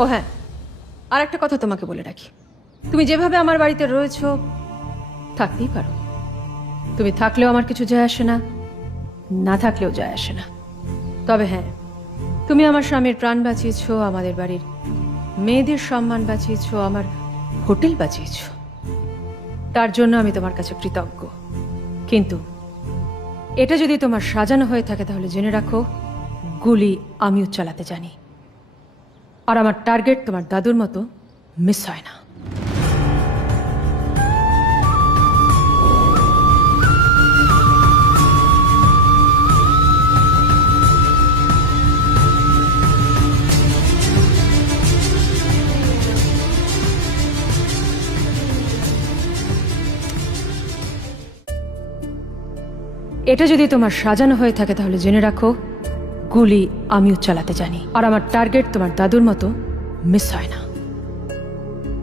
ও হ্যাঁ, আর একটা কথা তোমাকে বলে রাখি, তুমি যেভাবে আমার বাড়িতে রয়েছো থাকতেই পারো। তুমি থাকলেও আমার কিছু যায় আসে না, না থাকলেও যায় আসে না। তবে হ্যাঁ, তুমি আমার স্বামীর প্রাণ বাঁচিয়েছো, আমাদের বাড়ির মেয়েদের সম্মান বাঁচিয়েছো, আমার হোটেল বাঁচিয়েছো, তার জন্য আমি তোমার কাছে কৃতজ্ঞ। কিন্তু এটা যদি তোমার সাজানো হয়ে থাকে তাহলে জেনে রাখো, গুলি আমিও চালাতে জানি, আর আমার টার্গেট তোমার দাদুর মতো মিস হয় না। এটা যদি তোমার সাজানো হয়ে থাকে তাহলে জেনে রাখো, গুলি আমিও চালাতে জানি, আর আমার টার্গেট তোমার দাদুর মতো মিস হয় না।